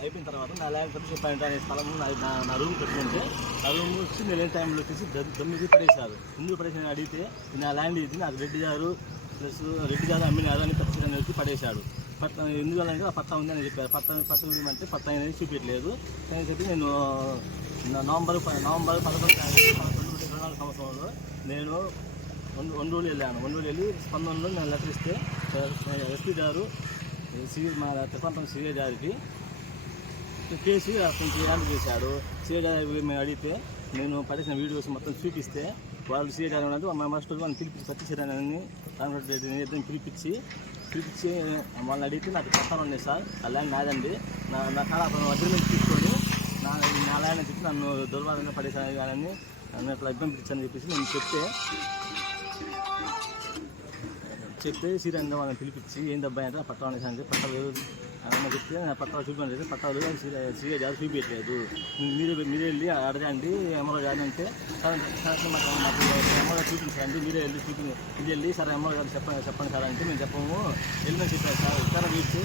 అయిపోయిన తర్వాత నా ల్యాండ్ పాయింట్ అనే స్థలం నా రూమ్ పెట్టుకుంటే ఆ రూమ్ వచ్చి నేను లేని టైంలో వచ్చేసి దమ్మిది పడేశారు. ఎందుకు పడేసాను అడిగితే నా ల్యాండ్ ఇది, నాకు రెడ్డి గారు ప్లస్ రెడ్డి గారు అమ్మినారు అని ఖచ్చితంగా వచ్చి పడేశాడు. పట్టా ఎందువల్లంటే ఆ పట్టా ఉందని చెప్పారు. పట్టా ఉందంటే పట్టా అనేది చూపించలేదు. కానీ చెప్పి నేను నవంబర్ 11/2024 సంవత్సరంలో నేను ఒంగోలు వెళ్ళాను. ఒంగోలు వెళ్ళి స్పందనలో నేను లెటర్ ఇస్తే ఎస్పీ గారు మా తిరుపతి సిఐ గారికి కేసు కొంచెం హ్యాండ్ చేశాడు. సిఐ గారు మేము అడిగితే నేను పడేసిన వీడియోస్ మొత్తం చూపిస్తే వాళ్ళు సిఐ గారు ఉన్నది మా మాస్టర్ వాళ్ళని పిలిపించి సత్యశరణని రామరెడ్డి రెడ్డిని ఇద్దరిని పిలిపించి వాళ్ళని అడిగితే నాకు పట్టాలు ఉన్నాయి సార్, ఆ ల్యాండ్ నాదండి, నా కాడ అగ్రిమెంట్ తీసుకొని నా ల్యాండ్ చెప్పి నన్ను దుర్వారంగా పడేసాను కానీ నన్ను ఇట్లా ఇబ్బంది పెట్టించని చెప్పేసి నేను చెప్తే శ్రీరంగం వాళ్ళని పిలిపించి ఏంది అబ్బాయి అంటే పట్టాలు అనేసి పట్టాలు అన్న చెప్తే నా పట్టాలు చూపించలేదు. పట్టాలు సీఏ గారు చూపించలేదు, మీరు వెళ్ళి అడగండి ఎమ్మెల్యే గారిని అంటే మాకు ఎమ్మెల్యే చూపించండి, మీరే వెళ్ళి సార్ ఎమ్మెల్యే గారు చెప్పండి సార్ అంటే మేము చెప్పము వెళ్ళమని చెప్పారు సార్. ఇక్కడ వీస్తే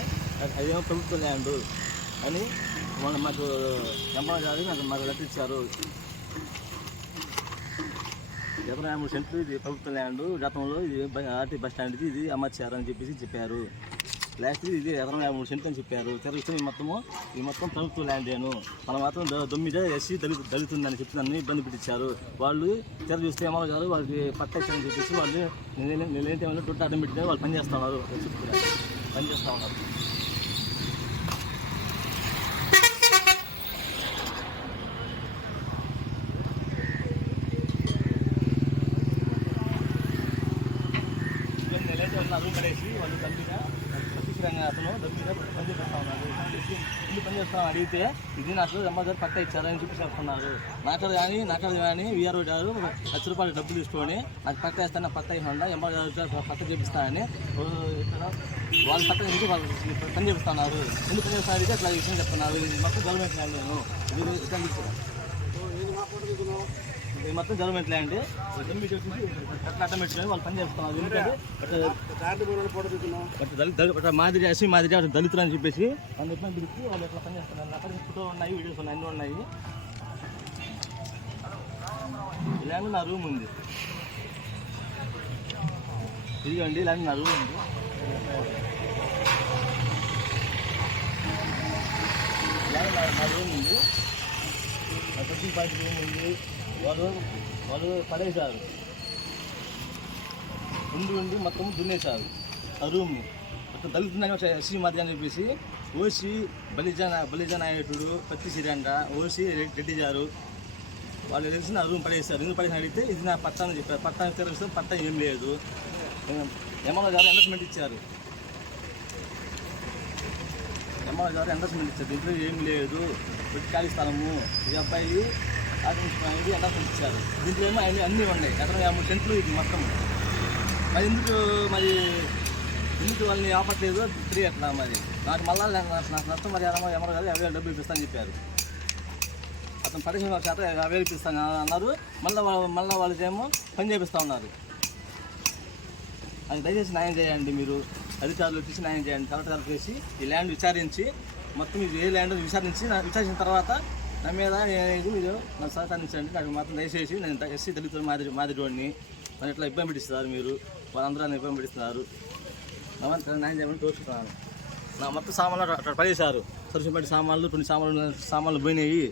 అదేమో ప్రభుత్వ ల్యాండ్ అని మాకు ఎమ్మెల్యే గారు మాకు లెటర్ ఇచ్చారు. 23 సెంట్లు ఇది ప్రభుత్వ ల్యాండ్, గతంలో ఇది ఆర్టీ బస్ స్టాండ్కి ఇది అమర్చారు అని చెప్పేసి చెప్పారు. లాస్ట్ ఇది 23 సెంట్లు అని చెప్పారు. తిరిగితే ఈ మొత్తం ప్రభుత్వ ల్యాండేను, మనం మాత్రం దొమ్మిదే ఎస్సీ దళితుందని చెప్పి నన్ను ఇబ్బంది పెట్టించారు. వాళ్ళు తెర చూస్తే ఎమ్మెల్యే గారు వాళ్ళకి పట్టేస్తారని చెప్పేసి వాళ్ళు నేనేంటి దొడ్డు అడ్డం పెట్టితే వాళ్ళు పనిచేస్తూ ఉన్నారు. రూమ్ పడేసి వాళ్ళు తల్లిగా సతీశ్వరంగా అతను దగ్గర పనిచేస్తూ ఉన్నారు. ఇల్లు పనిచేస్తామని అడిగితే ఇది నాకు ఎమ్మెల్యే పట్ట ఇచ్చారని చెప్పి చెప్తున్నారు. నాకడ కానీ వీఆర్ఓ గారు ₹1,00,000 డబ్బులు తీసుకొని నాకు పట్ట వేస్తాను, పట్ట ఇవ్వకుండా ఎమ్మెల్యే గారు పట్ట చేపిస్తానని ఇక్కడ వాళ్ళు పట్ట ఎందుకు వాళ్ళు పని చేపిస్తున్నారు, ఎందుకు పని చేస్తాను అడిగితే అట్లా విషయం చెప్తున్నారు. ఇది మొత్తం గవర్నమెంట్ ల్యాండ్, నేను మీరు మొత్తం గవర్నమెంట్ ల్యాండ్ అట్లా పెట్టుకొని వాళ్ళు పని చేస్తున్నారు. ఎందుకంటే మాదిరి ఎస్సీ మాదిరి దళితులు అని చెప్పేసి వాళ్ళు ఎట్లా పిలిచి వాళ్ళు ఎట్లా పని చేస్తున్నారు. అక్కడ ఫోటో ఉన్నాయి, వీడియోస్ ఉన్నాయి, అన్నీ ఉన్నాయి. ల్యాండ్ నా రూమ్ ఉంది, ఇదిగోండి ల్యాండ్ నా రూమ్ ఉంది. ల్యాండ్ నా రూమ్ ఉంది, రూమ్ ఉంది. వాళ్ళు పడేశారు, ఉండి మొత్తం దున్నేశారు ఆ రూమ్ని. మొత్తం దళితుందని ఎస్సీ మాది అని చెప్పేసి ఓసి బలిజ నాయకుడు పత్తి శ్రీరంగ ఓసి రెడ్డి గారు వాళ్ళు తెలిసి ఆ రూమ్ పడేశారు. ఎందుకు పడేసి అడిగితే ఇది నా పట్టా అని చెప్పారు. పట్టా తెలిస్తే పట్టా ఏం లేదు. ఎమ్మెల్యే గారు ఎండర్స్మెంట్ ఇచ్చారు, దీంట్లో ఏం లేదు, ఖాళీ స్థలము, ఈ అబ్బాయి ఆక్రమించుకోవడానికి ఎండర్స్మెంట్ ఇచ్చారు. దీంట్లో ఏమో అన్నీ ఉన్నాయి. 23 సెంట్లు ఇది మొత్తం. మరి ఎందుకు వాళ్ళని ఆపట్లేదు అట్లా మరి నాకు మళ్ళీ నాకు నష్టం మరి ఎమ్మెల్యే గారు 50,000 డబ్బులు ఇప్పిస్తాను చెప్పారు. అతను పడేసిన వాళ్ళ చేత 50,000 ఇప్పిస్తాను అన్నారు. మళ్ళీ వాళ్ళకేమో పని చేపిస్తూ ఉన్నారు. అది దయచేసి న్యాయం చేయండి, మీరు అధికారులు వచ్చేసి న్యాయం చేయండి. కలెక్టర్ గారికి చేసి ఈ ల్యాండ్ విచారించి మొత్తం ఇది ఏ ల్యాండ్ విచారించిన తర్వాత నా మీద అనేది మీరు నాకు సహకరించండి. నాకు మాత్రం దయచేసి నేను ఎస్సీ దళితుల మాదిరి వాడిని మరి ఇట్లా ఇబ్బంది పెట్టిస్తున్నారు, మీరు వాళ్ళందరూ ఇబ్బంది పెట్టిస్తున్నారు. న్యాయం చేయమని తోచుతున్నాను. నా మొత్తం సామాన్లు అక్కడ పడేశారు. సరుసుపేట సామాన్లు 2 సామాన్లు పోయినాయి.